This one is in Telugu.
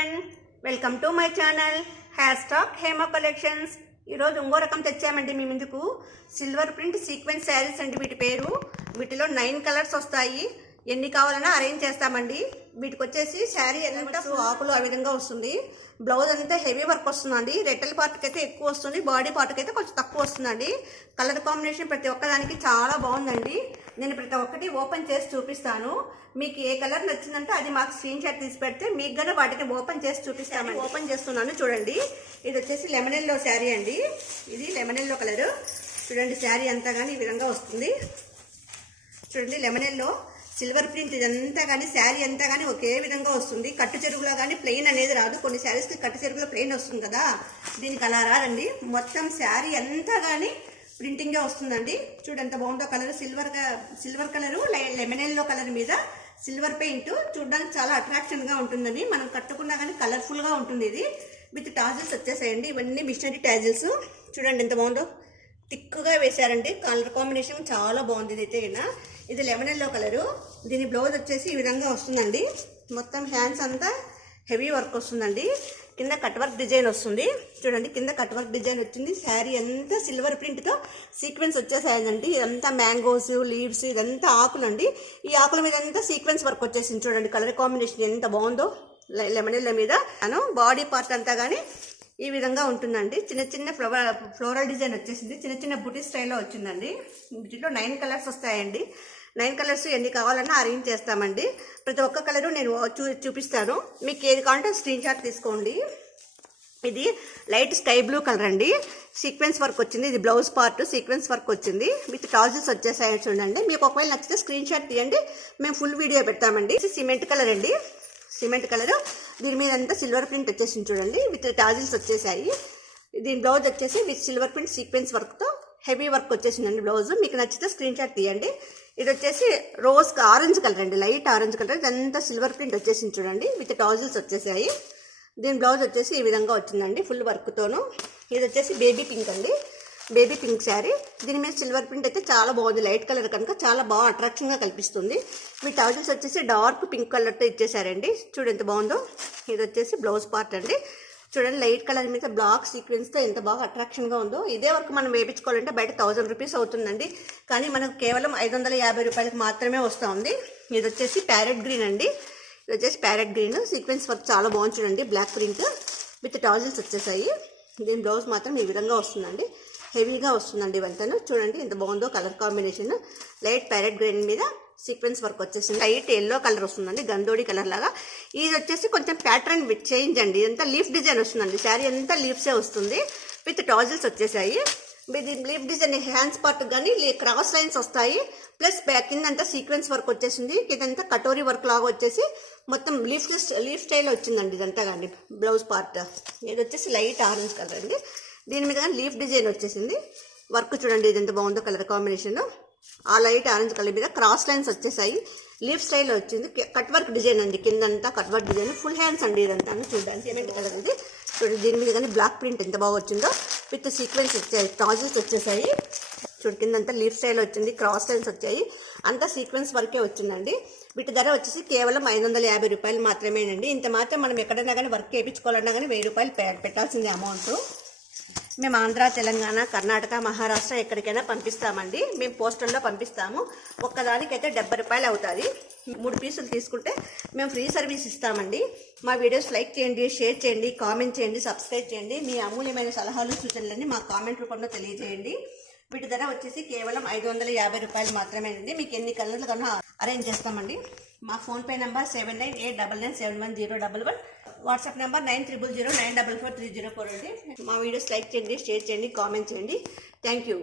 everyone, welcome to my channel #Hema Collections. ఈరోజు ఇంకో రకం తెచ్చామండి మీ ముందుకు. సిల్వర్ ప్రింట్ సీక్వెన్స్ శారీస్ అండి వీటి పేరు. వీటిలో 9 కలర్స్ వస్తాయి. ఎన్ని కావాలన్నా అరేంజ్ చేస్తామండి. వీటికి వచ్చేసి శారీ అంతా ఆకులు ఆ విధంగా వస్తుంది. బ్లౌజ్ అంతా హెవీ వర్క్ వస్తుందండి. రెట్టల పార్ట్కి అయితే ఎక్కువ వస్తుంది, బాడీ పార్ట్కి అయితే కొంచెం తక్కువ వస్తుందండి. కలర్ కాంబినేషన్ ప్రతి ఒక్కదానికి చాలా బాగుందండి. నేను ప్రతి ఒక్కటి ఓపెన్ చేసి చూపిస్తాను. మీకు ఏ కలర్ నచ్చిందంటే అది మాకు స్క్రీన్ షాట్ తీసి పెడితే మీకు గన వాటిని ఓపెన్ చేసి చూపిస్తాను. ఓపెన్ చేస్తున్నాను చూడండి. ఇది వచ్చేసి లెమన్ ఎల్లో శారీ అండి. ఇది లెమన్ ఎల్లో కలర్. చూడండి శారీ అంతా కానీ ఈ విధంగా వస్తుంది. చూడండి లెమన్ ఎల్లో సిల్వర్ ప్రింట్ ఇదంతా కానీ శారీ అంతా కానీ ఒకే విధంగా వస్తుంది. కట్టు చెరుగులో కానీ ప్లెయిన్ అనేది రాదు. కొన్ని శారీస్కి కట్టు చెరుగులో ప్లెయిన్ వస్తుంది కదా, దీనికి అలా రాదండి. మొత్తం శారీ అంతా కానీ ప్రింటింగే వస్తుందండి. చూడండి ఎంత బాగుందో colour. Silver colour lemon yellow colour మీద సిల్వర్ పెయింట్ చూడడానికి చాలా అట్రాక్షన్గా ఉంటుందని. మనం కట్టుకున్నా కానీ కలర్ఫుల్గా ఉంటుంది. ఇది విత్ టాజిల్స్ వచ్చేసాయండి. ఇవన్నీ మిషనరీ టాజిల్స్. చూడండి ఎంత బాగుందో, థిక్గా వేశారండి. కలర్ కాంబినేషన్ చాలా బాగుంది. ఇది అయితే ఇది లెమన్ ఎల్లో కలరు. దీని బ్లౌజ్ వచ్చేసి ఈ విధంగా వస్తుందండి. మొత్తం హ్యాండ్స్ అంతా హెవీ వర్క్ వస్తుందండి. కింద కట్ వర్క్ డిజైన్ వస్తుంది. చూడండి కింద కట్ వర్క్ డిజైన్ వచ్చింది. శారీ అంతా సిల్వర్ ప్రింట్తో సీక్వెన్స్ వచ్చేసాయండి. ఇదంతా మ్యాంగోస్, లీవ్స్, ఇదంతా ఆకులండి. ఈ ఆకుల మీద అంతా సీక్వెన్స్ వర్క్ వచ్చేసింది. చూడండి కలర్ కాంబినేషన్ ఎంత బాగుందో. లెమన్ ఎల్లో మీద బాడీ పార్ట్ అంతా కానీ ఈ విధంగా ఉంటుందండి. చిన్న చిన్న ఫ్లోరల్ డిజైన్ వచ్చేసింది. చిన్న చిన్న బుటీ స్టైల్లో వచ్చిందండి. వీటిలో 9 కలర్స్ వస్తాయండి. 9 కలర్స్ ఎన్ని కావాలన్నా అరేంజ్ చేస్తామండి. ప్రతి ఒక్క కలరు నేను చూపిస్తాను. మీకు ఏది కావాలంటే స్క్రీన్ షాట్ తీసుకోండి. ఇది లైట్ స్కై బ్లూ కలర్ అండి. సీక్వెన్స్ వర్క్ వచ్చింది. ఇది బ్లౌజ్ పార్ట్ సీక్వెన్స్ వర్క్ వచ్చింది. విత్ టాజిల్స్ వచ్చేసాయి. చూడండి మీకు ఒకవేళ నచ్చితే స్క్రీన్ షాట్ తీయండి, మేము ఫుల్ వీడియో పెడతామండి. సిమెంట్ కలర్ అండి. Cement colour. దీని మీద అంతా సిల్వర్ ప్రింట్ వచ్చేసింది. చూడండి విత్ టాజిల్స్ వచ్చేసాయి. దీని బ్లౌజ్ వచ్చేసి విత్ సిల్వర్ ప్రింట్ సీక్వెన్స్ వర్క్తో హెవీ వర్క్ వచ్చేసిందండి బ్లౌజ్. మీకు నచ్చితే స్క్రీన్ షాట్ తీయండి. ఇది వచ్చేసి రోజ్ ఆరెంజ్ కలర్ అండి. Light orange colour. ఇదంతా సిల్వర్ ప్రింట్ వచ్చేసింది. చూడండి విత్ టాజిల్స్ వచ్చేసాయి. దీని బ్లౌజ్ వచ్చేసి ఈ విధంగా వచ్చిందండి ఫుల్ వర్క్తోను. ఇది వచ్చేసి బేబీ పింక్ అండి. Baby pink sari. దీని మీద సిల్వర్ ప్రింట్ అయితే చాలా బాగుంది. లైట్ కలర్ కనుక చాలా బాగా అట్రాక్షన్గా కనిపిస్తుంది. మీ టాజిల్స్ వచ్చేసి డార్క్ పింక్ కలర్తో ఇచ్చేసారండి. చూడండి ఎంత బాగుందో. ఇది వచ్చేసి బ్లౌజ్ పార్ట్ అండి. చూడండి లైట్ కలర్ మీద బ్లాక్ సీక్వెన్స్తో ఎంత బాగా అట్రాక్షన్గా ఉందో. ఇదే వరకు మనం వేయించుకోవాలంటే బయట 1000 రూపీస్ అవుతుందండి. కానీ మనకు కేవలం 550 రూపాయలకు మాత్రమే వస్తుంది. ఇది వచ్చేసి ప్యారెట్ గ్రీన్ అండి. ఇది వచ్చేసి ప్యారెట్ గ్రీన్. సీక్వెన్స్ వర్క్ చాలా బాగుంది. చూడండి బ్లాక్ ప్రింట్ విత్ టాజిల్స్ వచ్చేసాయి. దీని బ్లౌజ్ మాత్రం ఈ విధంగా వస్తుందండి. హెవీగా వస్తుందండి ఇవంతాను. చూడండి ఎంత బాగుందో colour combination. Light parrot green మీద సీక్వెన్స్ వర్క్ వచ్చేసింది. లైట్ ఎల్లో కలర్ వస్తుందండి, గంధోడి కలర్ లాగా. ఇది వచ్చేసి కొంచెం ప్యాటర్న్ విత్ చేంజ్ అండి. ఇదంతా లీఫ్ డిజైన్ వస్తుందండి. శారీ అంతా లీఫ్సే వస్తుంది. విత్ టాజిల్స్ వచ్చేసాయి. లీఫ్ డిజైన్ హ్యాండ్స్ పార్ట్ కానీ క్రాస్ లైన్స్ వస్తాయి. ప్లస్ కిందంతా సీక్వెన్స్ వర్క్ వచ్చేసింది. ఇదంతా కటోరీ వర్క్ లాగా వచ్చేసి మొత్తం లీఫ్ స్టైల్ వచ్చిందండి ఇదంతా కానీ బ్లౌజ్ పార్ట్. ఇది వచ్చేసి లైట్ ఆరెంజ్ కలర్ అండి. దీని మీద లీఫ్ డిజైన్ వచ్చేసింది. వర్క్ చూడండి ఇది ఎంత బాగుందో కలర్ కాంబినేషన్. ఆ లైట్ ఆరెంజ్ కలర్ మీద క్రాస్ లైన్స్ వచ్చేసాయి. లీఫ్ స్టైల్లో వచ్చింది. కట్ వర్క్ డిజైన్ అండి. కిందంతా cut work design. Full hands అండి ఇదంతా చూడండి. సిమెంట్ కలర్ అండి. చూడండి దీని మీద కానీ బ్లాక్ ప్రింట్ ఎంత బాగా వచ్చిందో. విత్ సీక్వెన్స్ వచ్చాయి. టాజిల్స్ వచ్చేసాయి. చూడు కిందంతా లీఫ్ స్టైల్ వచ్చింది. క్రాస్ లైన్స్ వచ్చాయి. అంతా సీక్వెన్స్ వర్కే వచ్చిందండి. వీటి ధర వచ్చేసి కేవలం 550 రూపాయలు మాత్రమేనండి. ఇంత మాత్రం మనం ఎక్కడైనా కానీ వర్క్ వేయించుకోవాలన్నా కానీ 1000 రూపాయలు పెట్టాల్సిందే అమౌంట్. మేము ఆంధ్ర, తెలంగాణ, కర్ణాటక, మహారాష్ట్ర ఎక్కడికైనా పంపిస్తామండి. మేము పోస్టల్లో పంపిస్తాము. ఒక్కదానికైతే 70 రూపాయలు అవుతుంది. 3 పీసులు తీసుకుంటే మేము ఫ్రీ సర్వీస్ ఇస్తామండి. మా వీడియోస్ లైక్ చేయండి, షేర్ చేయండి, కామెంట్ చేయండి, సబ్స్క్రైబ్ చేయండి. మీ అమూల్యమైన సలహాలు సూచనలన్నీ మా కామెంట్ రూపంలో తెలియజేయండి. వీటి ధర వచ్చేసి కేవలం 550 రూపాయలు మాత్రమేనండి. మీకు ఎన్ని కలర్లు కన్నా అరేంజ్ చేస్తామండి. మా ఫోన్పే నెంబర్ 7989997011. వాట్సాప్ నెంబర్ 90094430 అండి. మా వీడియోస్ లైక్ చేయండి, షేర్ చేయండి, కామెంట్ చేయండి. Thank you.